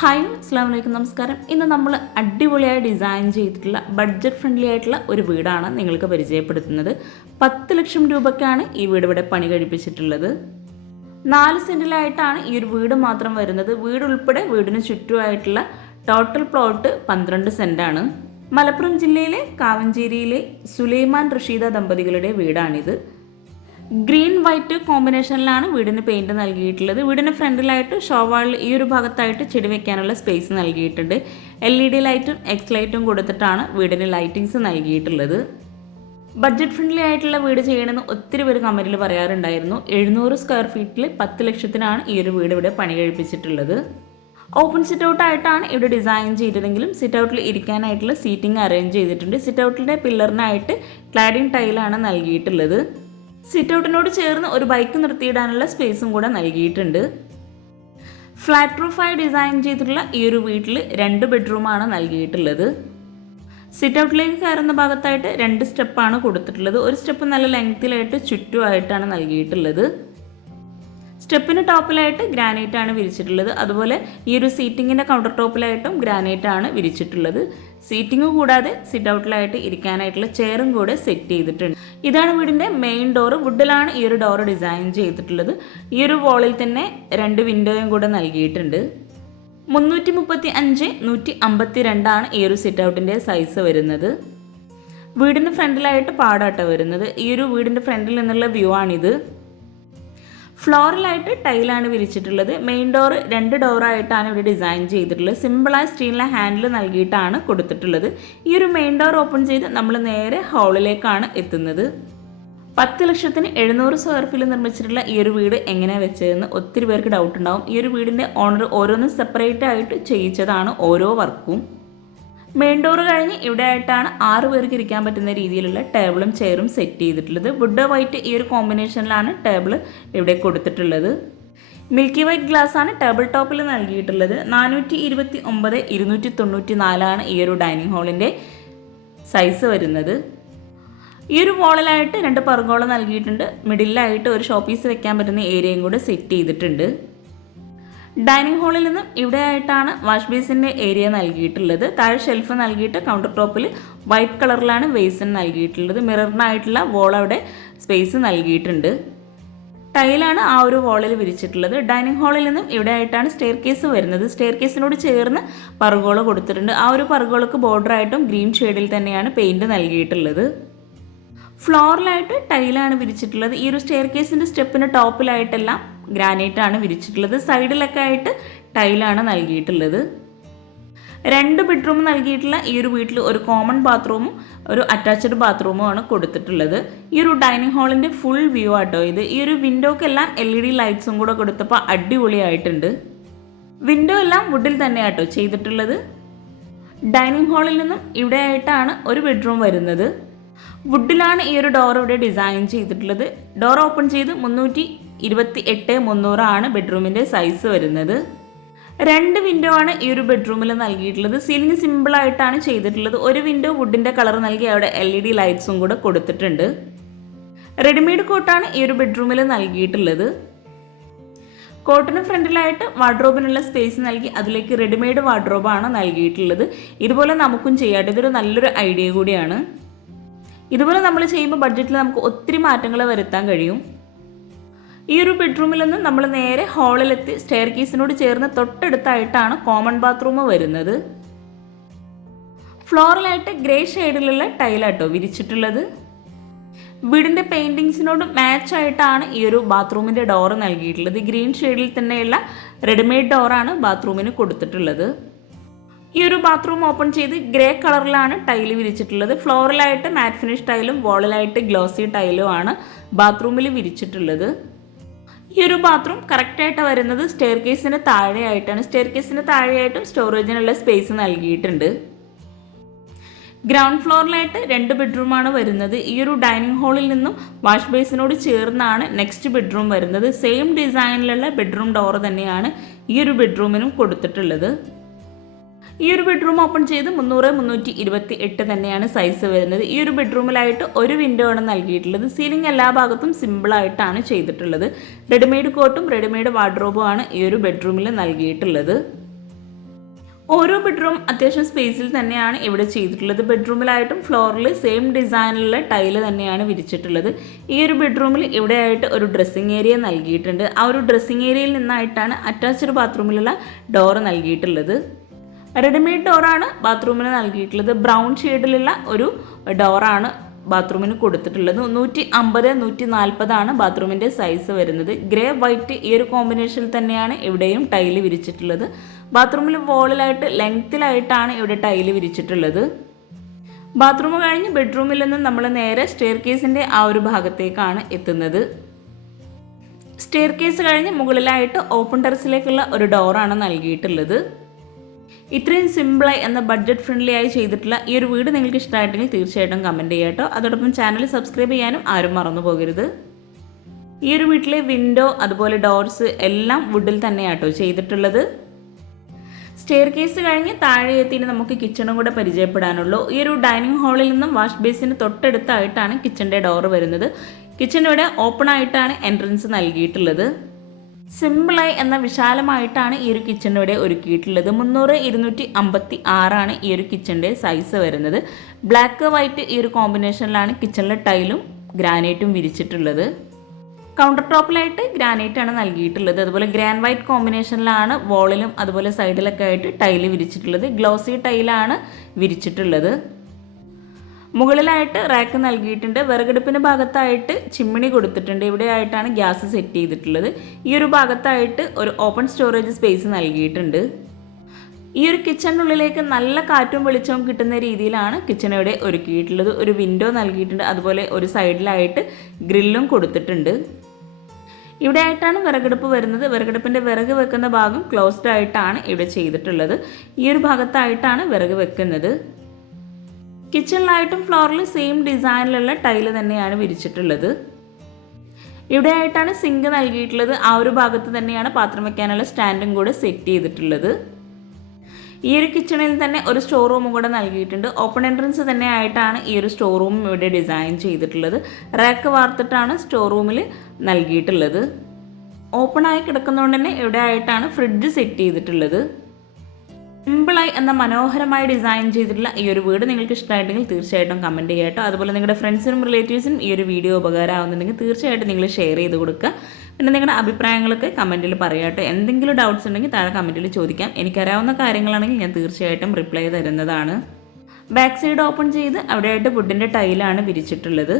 Hi അസ്സാം വലൈക്കും നമസ്കാരം. ഇന്ന് നമ്മൾ അടിപൊളിയായി ഡിസൈൻ ചെയ്തിട്ടുള്ള ബഡ്ജറ്റ് ഫ്രണ്ട്ലി ആയിട്ടുള്ള ഒരു വീടാണ് നിങ്ങൾക്ക് പരിചയപ്പെടുത്തുന്നത്. പത്ത് ലക്ഷം രൂപയ്ക്കാണ് ഈ വീട് ഇവിടെ പണി കഴിപ്പിച്ചിട്ടുള്ളത്. നാല് സെന്റിലായിട്ടാണ് ഈ ഒരു വീട് മാത്രം വരുന്നത്. വീട് ഉൾപ്പെടെ വീടിന് ചുറ്റുമായിട്ടുള്ള ടോട്ടൽ പ്ലോട്ട് പന്ത്രണ്ട് സെന്റാണ് മലപ്പുറം ജില്ലയിലെ കാവഞ്ചേരിയിലെ സുലൈമാൻ റഷീദ ദമ്പതികളുടെ വീടാണിത്. ഗ്രീൻ വൈറ്റ് കോമ്പിനേഷനിലാണ് വീടിന് പെയിന്റ് നൽകിയിട്ടുള്ളത്. വീടിന് ഫ്രണ്ടിലായിട്ട് ഷോവാളിൽ ഈ ഒരു ഭാഗത്തായിട്ട് ചെടി വെക്കാനുള്ള സ്പേസ് നൽകിയിട്ടുണ്ട്. എൽ ഇ ഡി ലൈറ്റും എക്സ് ലൈറ്റും കൊടുത്തിട്ടാണ് വീടിന് ലൈറ്റിങ്സ് നൽകിയിട്ടുള്ളത്. ബഡ്ജറ്റ് ഫ്രണ്ട്ലി ആയിട്ടുള്ള വീട് ചെയ്യണമെന്ന് ഒത്തിരി പേര് കമന്റിൽ പറയാറുണ്ടായിരുന്നു. എഴുന്നൂറ് സ്ക്വയർ ഫീറ്റിൽ പത്ത് ലക്ഷത്തിനാണ് ഈ ഒരു വീട് ഇവിടെ പണി കഴിപ്പിച്ചിട്ടുള്ളത്. ഓപ്പൺ സിറ്റ് ഔട്ട് ആയിട്ടാണ് ഇവിടെ ഡിസൈൻ ചെയ്തതെങ്കിലും സിറ്റ് ഔട്ടിൽ ഇരിക്കാനായിട്ടുള്ള സീറ്റിംഗ് അറേഞ്ച് ചെയ്തിട്ടുണ്ട്. സിറ്റ് ഔട്ടിന്റെ പില്ലറിനായിട്ട് ക്ലാഡിംഗ് ടൈലാണ് നൽകിയിട്ടുള്ളത്. സിറ്റ് ഔട്ടിനോട് ചേർന്ന് ഒരു ബൈക്ക് നിർത്തിയിടാനുള്ള സ്പേസും കൂടെ നൽകിയിട്ടുണ്ട്. ഫ്ലാറ്റ് റൂഫായി ഡിസൈൻ ചെയ്തിട്ടുള്ള ഈ ഒരു വീട്ടിൽ രണ്ട് ബെഡ്റൂമാണ് നൽകിയിട്ടുള്ളത്. സിറ്റ് ഔട്ടിലേക്ക് കയറുന്ന ഭാഗത്തായിട്ട് രണ്ട് സ്റ്റെപ്പാണ് കൊടുത്തിട്ടുള്ളത്. ഒരു സ്റ്റെപ്പ് നല്ല ലെങ്തിലായിട്ട് ചുറ്റുമായിട്ടാണ് നൽകിയിട്ടുള്ളത്. സ്റ്റെപ്പിന് ടോപ്പിലായിട്ട് ഗ്രാനൈറ്റ് ആണ് വിരിച്ചിട്ടുള്ളത്. അതുപോലെ ഈ ഒരു സീറ്റിങ്ങിന്റെ കൗണ്ടർ ടോപ്പിലായിട്ടും ഗ്രാനൈറ്റ് ആണ് വിരിച്ചിട്ടുള്ളത്. സീറ്റിംഗ് കൂടാതെ സിറ്റ് ഔട്ടിലായിട്ട് ഇരിക്കാനായിട്ടുള്ള ചെയറും കൂടെ സെറ്റ് ചെയ്തിട്ടുണ്ട്. ഇതാണ് വീടിന്റെ മെയിൻ ഡോറ് വുഡിലാണ് ഈ ഒരു ഡോറ് ഡിസൈൻ ചെയ്തിട്ടുള്ളത്. ഈ ഒരു വോളിൽ തന്നെ രണ്ട് വിൻഡോയും കൂടെ നൽകിയിട്ടുണ്ട്. മുന്നൂറ്റി മുപ്പത്തി അഞ്ച് നൂറ്റി അമ്പത്തി രണ്ടാണ് ഈ ഒരു സിറ്റ് ഔട്ടിന്റെ സൈസ് വരുന്നത്. വീടിന്റെ ഫ്രണ്ടിലായിട്ട് പാടാട്ട വരുന്നത്. ഈ ഒരു വീടിന്റെ ഫ്രണ്ടിൽ നിന്നുള്ള വ്യൂ ആണിത്. ഫ്ലോറിലായിട്ട് ടൈലാണ് വിരിച്ചിട്ടുള്ളത്. മെയിൻ ഡോർ രണ്ട് ഡോറായിട്ടാണ് ഇവിടെ ഡിസൈൻ ചെയ്തിട്ടുള്ളത്. സിമ്പിളായ സ്റ്റീലിലെ ഹാൻഡിൽ നൽകിയിട്ടാണ് കൊടുത്തിട്ടുള്ളത്. ഈ ഒരു മെയിൻ ഡോർ ഓപ്പൺ ചെയ്ത് നമ്മൾ നേരെ ഹാളിലേക്കാണ് എത്തുന്നത്. പത്ത് ലക്ഷത്തിന് എഴുന്നൂറ് സ്ക്വയർ ഫീറ്റിൽ നിർമ്മിച്ചിട്ടുള്ള ഈ ഒരു വീട് എങ്ങനെ വെച്ചതെന്ന് ഒത്തിരി പേർക്ക് ഡൗട്ട് ഉണ്ടാവും. ഈ ഒരു വീടിന്റെ ഓണർ ഓരോന്നും സെപ്പറേറ്റ് ആയിട്ട് ചെയ്യിച്ചതാണ് ഓരോ വർക്കും മെയിൻ ഡോർ കഴിഞ്ഞ് ഇവിടെ ആയിട്ടാണ് ആറ് പേർക്ക് ഇരിക്കാൻ പറ്റുന്ന രീതിയിലുള്ള ടേബിളും ചെയറും സെറ്റ് ചെയ്തിട്ടുള്ളത്. വുഡ് വൈറ്റ് ഈ ഒരു കോമ്പിനേഷനിലാണ് ടേബിൾ ഇവിടെ കൊടുത്തിട്ടുള്ളത്. മിൽക്കി വൈറ്റ് ഗ്ലാസ് ആണ് ടേബിൾ ടോപ്പിൽ നൽകിയിട്ടുള്ളത്. നാനൂറ്റി ഇരുപത്തി ഒമ്പത് ഇരുന്നൂറ്റി തൊണ്ണൂറ്റി നാലാണ് ഈ ഒരു ഡൈനിങ് ഹാളിന്റെ സൈസ് വരുന്നത്. ഈ ഒരു വോളിലായിട്ട് രണ്ട് പറങ്കോളം നൽകിയിട്ടുണ്ട്. മിഡിലായിട്ട് ഒരു ഷോപ്പീസ് വെക്കാൻ പറ്റുന്ന ഏരിയയും കൂടെ സെറ്റ് ചെയ്തിട്ടുണ്ട്. ഡൈനിങ് ഹാളിൽ നിന്നും ഇവിടെ ആയിട്ടാണ് വാഷ് ബേസിന്റെ ഏരിയ നൽകിയിട്ടുള്ളത്. താഴെ ഷെൽഫ് നൽകിയിട്ട് കൗണ്ടർ ടോപ്പിൽ വൈറ്റ് കളറിലാണ് ബേസിൻ നൽകിയിട്ടുള്ളത്. മിററിനായിട്ടുള്ള വോൾ അവിടെ സ്പേസ് നൽകിയിട്ടുണ്ട്. ടൈലാണ് ആ ഒരു വോളിൽ വിരിച്ചിട്ടുള്ളത്. ഡൈനിങ് ഹാളിൽ നിന്നും ഇവിടെ ആയിട്ടാണ് സ്റ്റെയർ കേസ് വരുന്നത്. സ്റ്റെയർ കേസിനോട് ചേർന്ന് പറുകോള കൊടുത്തിട്ടുണ്ട്. ആ ഒരു പറുകോളക്ക് ബോർഡറായിട്ടും ഗ്രീൻ ഷെയ്ഡിൽ തന്നെയാണ് പെയിന്റ് നൽകിയിട്ടുള്ളത്. ഫ്ലോറിലായിട്ട് ടൈലാണ് വിരിച്ചിട്ടുള്ളത്. ഈ ഒരു സ്റ്റെയർ കേസിന്റെ സ്റ്റെപ്പിന് ടോപ്പിലായിട്ടെല്ലാം ഗ്രാനൈറ്റ് ആണ് വിരിച്ചിട്ടുള്ളത്. സൈഡിലൊക്കെ ആയിട്ട് ടൈലാണ് നൽകിയിട്ടുള്ളത്. രണ്ട് ബെഡ്റൂം നൽകിയിട്ടുള്ള ഈ ഒരു വീട്ടിൽ ഒരു കോമൺ ബാത്റൂമും ഒരു അറ്റാച്ച്ഡ് ബാത്റൂമും ആണ് കൊടുത്തിട്ടുള്ളത്. ഈ ഒരു ഡൈനിങ് ഹാളിന്റെ ഫുൾ വ്യൂ ആട്ടോ ഇത്. ഈ ഒരു വിൻഡോക്കെല്ലാം എൽ ഇ ഡി ലൈറ്റ്സും കൂടെ കൊടുത്തപ്പോൾ അടിപൊളിയായിട്ടുണ്ട്. വിൻഡോ എല്ലാം വുഡിൽ തന്നെയാട്ടോ ചെയ്തിട്ടുള്ളത്. ഡൈനിങ് ഹാളിൽ നിന്നും ഇവിടെ ആയിട്ടാണ് ഒരു ബെഡ്റൂം വരുന്നത്. വുഡിലാണ് ഈ ഒരു ഡോർ ഇവിടെ ഡിസൈൻ ചെയ്തിട്ടുള്ളത്. ഡോർ ഓപ്പൺ ചെയ്ത് മുന്നൂറ്റി ഇരുപത്തി എട്ട് മുന്നൂറാണ് ബെഡ്റൂമിന്റെ സൈസ് വരുന്നത്. രണ്ട് വിൻഡോ ആണ് ഈ ഒരു ബെഡ്റൂമിൽ നൽകിയിട്ടുള്ളത്. സീലിംഗ് സിമ്പിൾ ആയിട്ടാണ് ചെയ്തിട്ടുള്ളത്. ഒരു വിൻഡോ വുഡിന്റെ കളർ നൽകി അവിടെ എൽ ഇ ഡി ലൈറ്റ്സും കൂടെ കൊടുത്തിട്ടുണ്ട്. റെഡിമെയ്ഡ് കോട്ടാണ് ഈ ഒരു ബെഡ്റൂമിൽ നൽകിയിട്ടുള്ളത്. കോട്ടിന് ഫ്രണ്ടിലായിട്ട് വാർഡ്രോബിനുള്ള സ്പേസ് നൽകി അതിലേക്ക് റെഡിമെയ്ഡ് വാർഡ്രോബാണ് നൽകിയിട്ടുള്ളത്. ഇതുപോലെ നമുക്കും ചെയ്യാം. ഇതൊരു നല്ലൊരു ഐഡിയ കൂടിയാണ്. ഇതുപോലെ നമ്മൾ ചെയ്യുമ്പോൾ ബഡ്ജറ്റിൽ നമുക്ക് ഒത്തിരി മാറ്റങ്ങൾ വരുത്താൻ കഴിയും. ഈ ഒരു ബെഡ്റൂമിൽ നിന്ന് നമ്മൾ നേരെ ഹാളിലെത്തി സ്റ്റെയർ കേസിനോട് ചേർന്ന് തൊട്ടടുത്തായിട്ടാണ് കോമൺ ബാത്റൂം വരുന്നത്. ഫ്ലോറിലായിട്ട് ഗ്രേ ഷെയ്ഡിലുള്ള ടൈലാട്ടോ വിരിച്ചിട്ടുള്ളത്. വീടിന്റെ പെയിന്റിങ്സിനോട് മാച്ച് ആയിട്ടാണ് ഈ ഒരു ബാത്റൂമിന്റെ ഡോറ് നൽകിയിട്ടുള്ളത്. ഗ്രീൻ ഷെയ്ഡിൽ തന്നെയുള്ള റെഡിമെയ്ഡ് ഡോറാണ് ബാത്റൂമിന് കൊടുത്തിട്ടുള്ളത്. ഈ ഒരു ബാത്റൂം ഓപ്പൺ ചെയ്ത് ഗ്രേ കളറിലാണ് ടൈൽ വിരിച്ചിട്ടുള്ളത്. ഫ്ലോറിലായിട്ട് മാറ്റ് ഫിനിഷ് ടൈലും വോളിലായിട്ട് ഗ്ലോസി ടൈലും ആണ് ബാത്റൂമിൽ വിരിച്ചിട്ടുള്ളത്. ഈ ഒരു ബാത്റൂം കറക്റ്റായിട്ട് വരുന്നത്. സ്റ്റെയർ കേസിന് താഴെയായിട്ടാണ്. സ്റ്റെയർ കേസിന് താഴെയായിട്ടും സ്റ്റോറേജിനുള്ള സ്പേസ് നൽകിയിട്ടുണ്ട്. ഗ്രൗണ്ട് ഫ്ലോറിലായിട്ട് രണ്ട് ബെഡ്റൂമാണ് വരുന്നത്. ഈ ഒരു ഡൈനിങ് ഹാളിൽ നിന്നും വാഷ് ബേസിനോട് ചേർന്നാണ് നെക്സ്റ്റ് ബെഡ്റൂം വരുന്നത്. സെയിം ഡിസൈനിലുള്ള ബെഡ്റൂം ഡോർ തന്നെയാണ് ഈ ഒരു ബെഡ്റൂമിനും കൊടുത്തിട്ടുള്ളത്. ഈ ഒരു ബെഡ്റൂം ഓപ്പൺ ചെയ്ത് മുന്നൂറ് മുന്നൂറ്റി ഇരുപത്തി എട്ട് തന്നെയാണ് സൈസ് വരുന്നത്. ഈ ഒരു ബെഡ്റൂമിലായിട്ട് ഒരു വിൻഡോ ആണ് നൽകിയിട്ടുള്ളത്. സീലിംഗ് എല്ലാ ഭാഗത്തും സിമ്പിളായിട്ടാണ് ചെയ്തിട്ടുള്ളത്. റെഡിമെയ്ഡ് കോട്ടും റെഡിമെയ്ഡ് വാർഡ്രോബും ആണ് ഈ ഒരു ബെഡ്റൂമിൽ നൽകിയിട്ടുള്ളത്. ഓരോ ബെഡ്റൂം അത്യാവശ്യം സ്പേസിൽ തന്നെയാണ് ഇവിടെ ചെയ്തിട്ടുള്ളത്. ബെഡ്റൂമിലായിട്ടും ഫ്ലോറിൽ സെയിം ഡിസൈനിലുള്ള ടൈൽ തന്നെയാണ് വിരിച്ചിട്ടുള്ളത്. ഈ ഒരു ബെഡ്റൂമിൽ ഇവിടെയായിട്ട് ഒരു ഡ്രസ്സിംഗ് ഏരിയ നൽകിയിട്ടുണ്ട്. ആ ഒരു ഡ്രസ്സിംഗ് ഏരിയയിൽ നിന്നായിട്ടാണ് അറ്റാച്ച്ഡ് ബാത്റൂമിലുള്ള ഡോർ നൽകിയിട്ടുള്ളത്. റെഡിമെയ്ഡ് ഡോറാണ് ബാത്റൂമിന് നൽകിയിട്ടുള്ളത്. ബ്രൗൺ ഷെയ്ഡിലുള്ള ഒരു ഡോറാണ് ബാത്റൂമിന് കൊടുത്തിട്ടുള്ളത്. നൂറ്റി അമ്പത് നൂറ്റി നാൽപ്പതാണ് ബാത്റൂമിന്റെ സൈസ് വരുന്നത്. ഗ്രേ വൈറ്റ് ഈ ഒരു കോമ്പിനേഷനിൽ തന്നെയാണ് ഇവിടെയും ടൈൽ വിരിച്ചിട്ടുള്ളത്. ബാത്റൂമിൽ വോളിലായിട്ട് ലെങ്ത്തിലായിട്ടാണ് ഇവിടെ ടൈൽ വിരിച്ചിട്ടുള്ളത്. ബാത്റൂം കഴിഞ്ഞ് ബെഡ്റൂമിൽ നിന്ന് നമ്മൾ നേരെ സ്റ്റെയർ കേസിന്റെ ആ ഒരു ഭാഗത്തേക്കാണ് എത്തുന്നത്. സ്റ്റെയർ കേസ് കഴിഞ്ഞ് മുകളിലായിട്ട് ഓപ്പൺ ടെറസിലേക്കുള്ള ഒരു ഡോറാണ് നൽകിയിട്ടുള്ളത്. ഇത്രയും സിമ്പിളായി എന്ന ബഡ്ജറ്റ് ഫ്രണ്ട്ലി ആയി ചെയ്തിട്ടുള്ള ഈ ഒരു വീട് നിങ്ങൾക്ക് ഇഷ്ടമായിട്ടെങ്കിൽ തീർച്ചയായിട്ടും കമന്റ് ചെയ്യാം കേട്ടോ. അതോടൊപ്പം ചാനൽ സബ്സ്ക്രൈബ് ചെയ്യാനും ആരും മറന്നു പോകരുത്. ഈ ഒരു വീട്ടിലെ വിൻഡോ അതുപോലെ ഡോർസ് എല്ലാം വുഡിൽ തന്നെയാട്ടോ ചെയ്തിട്ടുള്ളത്. സ്റ്റെയർ കേസ് കഴിഞ്ഞ് താഴെ എത്തിയിട്ട് നമുക്ക് കിച്ചണും കൂടെ പരിചയപ്പെടാനുള്ളൂ. ഈ ഒരു ഡൈനിങ് ഹാളിൽ നിന്നും വാഷ് ബേസിന് തൊട്ടടുത്തായിട്ടാണ് കിച്ചന്റെ ഡോർ വരുന്നത്. കിച്ചൻ ഇവിടെ ഓപ്പൺ ആയിട്ടാണ് എൻട്രൻസ് നൽകിയിട്ടുള്ളത്. സിമ്പിളായി എന്ന വിശാലമായിട്ടാണ് ഈ ഒരു കിച്ചൺ ഒരുക്കിയിട്ടുള്ളത്. മുന്നൂറ് ഇരുന്നൂറ്റി അമ്പത്തി ആറാണ് ഈ ഒരു കിച്ചന്റെ സൈസ് വരുന്നത്. ബ്ലാക്ക് വൈറ്റ് ഈ ഒരു കോമ്പിനേഷനിലാണ് കിച്ചണിലെ ടൈലും ഗ്രാനൈറ്റും വിരിച്ചിട്ടുള്ളത്. കൗണ്ടർ ടോപ്പിലായിട്ട് ഗ്രാനൈറ്റ് ആണ് നൽകിയിട്ടുള്ളത്. അതുപോലെ ഗ്രാൻഡ് വൈറ്റ് കോമ്പിനേഷനിലാണ് വോളിലും അതുപോലെ സൈഡിലൊക്കെ ആയിട്ട് ടൈൽ വിരിച്ചിട്ടുള്ളത്. ഗ്ലോസി ടൈലാണ് വിരിച്ചിട്ടുള്ളത്. മുകളിലായിട്ട് റാക്ക് നൽകിയിട്ടുണ്ട്. വിറകടുപ്പിന് ഭാഗത്തായിട്ട് ചിമ്മിണി കൊടുത്തിട്ടുണ്ട്. ഇവിടെ ആയിട്ടാണ് ഗ്യാസ് സെറ്റ് ചെയ്തിട്ടുള്ളത്. ഈ ഒരു ഭാഗത്തായിട്ട് ഒരു ഓപ്പൺ സ്റ്റോറേജ് സ്പേസ് നൽകിയിട്ടുണ്ട്. ഈ ഒരു കിച്ചണിനുള്ളിലേക്ക് നല്ല കാറ്റും വെളിച്ചവും കിട്ടുന്ന രീതിയിലാണ് കിച്ചൺ ഇവിടെ ഒരുക്കിയിട്ടുള്ളത്. ഒരു വിൻഡോ നൽകിയിട്ടുണ്ട്. അതുപോലെ ഒരു സൈഡിലായിട്ട് ഗ്രില്ലും കൊടുത്തിട്ടുണ്ട്. ഇവിടെ ആയിട്ടാണ് വിറകടുപ്പ് വരുന്നത്. വിറകടുപ്പിന്റെ വിറക് വെക്കുന്ന ഭാഗം ക്ലോസ്ഡ് ആയിട്ടാണ് ഇവിടെ ചെയ്തിട്ടുള്ളത്. ഈ ഒരു ഭാഗത്തായിട്ടാണ് വിറക് വെക്കുന്നത്. കിച്ചണിലായിട്ടും ഫ്ലോറിൽ സെയിം ഡിസൈനിലുള്ള ടൈൽ തന്നെയാണ് വിരിച്ചിട്ടുള്ളത്. ഇവിടെ ആയിട്ടാണ് സിങ്ക് നൽകിയിട്ടുള്ളത്. ആ ഒരു ഭാഗത്ത് തന്നെയാണ് പാത്രം വെക്കാനുള്ള സ്റ്റാൻഡും കൂടെ സെറ്റ് ചെയ്തിട്ടുള്ളത്. ഈ ഒരു കിച്ചണിൽ തന്നെ ഒരു സ്റ്റോർ റൂമും കൂടെ നൽകിയിട്ടുണ്ട്. ഓപ്പൺ എൻട്രൻസ് തന്നെ ആയിട്ടാണ് ഈ ഒരു സ്റ്റോർ റൂം ഇവിടെ ഡിസൈൻ ചെയ്തിട്ടുള്ളത്. റാക്ക് വാർത്തിട്ടാണ് സ്റ്റോർ റൂമിൽ നൽകിയിട്ടുള്ളത്. ഓപ്പൺ ആയി കിടക്കുന്നതുകൊണ്ട് തന്നെ ഇവിടെ ആയിട്ടാണ് ഫ്രിഡ്ജ് സെറ്റ് ചെയ്തിട്ടുള്ളത്. സിമ്പിളായി എന്ന മനോഹരമായി ഡിസൈൻ ചെയ്തിട്ടുള്ള ഈ ഒരു വീട് നിങ്ങൾക്ക് ഇഷ്ടമായിട്ടെങ്കിൽ തീർച്ചയായിട്ടും കമന്റ് ചെയ്യാട്ടോ അതുപോലെ നിങ്ങളുടെ ഫ്രണ്ട്സിനും റിലേറ്റീവ്സിനും ഈ ഒരു വീഡിയോ ഉപകാരമാകുന്നുണ്ടെങ്കിൽ തീർച്ചയായിട്ടും നിങ്ങൾ ഷെയർ ചെയ്ത് കൊടുക്കുക. പിന്നെ നിങ്ങളുടെ അഭിപ്രായങ്ങളൊക്കെ കമന്റിൽ പറയാട്ടോ എന്തെങ്കിലും ഡൗട്ട്സ് ഉണ്ടെങ്കിൽ താഴെ കമന്റിൽ ചോദിക്കാം. എനിക്കറിയാവുന്ന കാര്യങ്ങളാണെങ്കിൽ ഞാൻ തീർച്ചയായിട്ടും റിപ്ലൈ തരുന്നതാണ്. ബാക്ക് സൈഡ് ഓപ്പൺ ചെയ്ത് അവിടെയായിട്ട് വുഡിന്റെ ടൈലാണ് വിരിച്ചിട്ടുള്ളത്.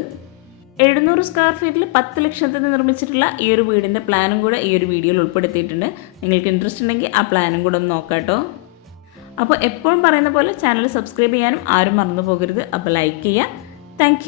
എഴുന്നൂറ് സ്ക്വയർ ഫീറ്റിൽ പത്ത് ലക്ഷത്തിന് നിർമ്മിച്ചിട്ടുള്ള ഈ ഒരു വീടിന്റെ പ്ലാനും കൂടെ ഈ ഒരു വീഡിയോയിൽ ഉൾപ്പെടുത്തിയിട്ടുണ്ട്. നിങ്ങൾക്ക് ഇൻട്രസ്റ്റ് ഉണ്ടെങ്കിൽ ആ പ്ലാനും കൂടെ ഒന്ന് നോക്കാട്ടോ അപ്പോൾ എപ്പോഴും പറയുന്ന പോലെ ചാനൽ സബ്സ്ക്രൈബ് ചെയ്യാനും ആരും മറന്നു പോകരുത്. അപ്പോൾ ലൈക്ക് ചെയ്യുക. താങ്ക്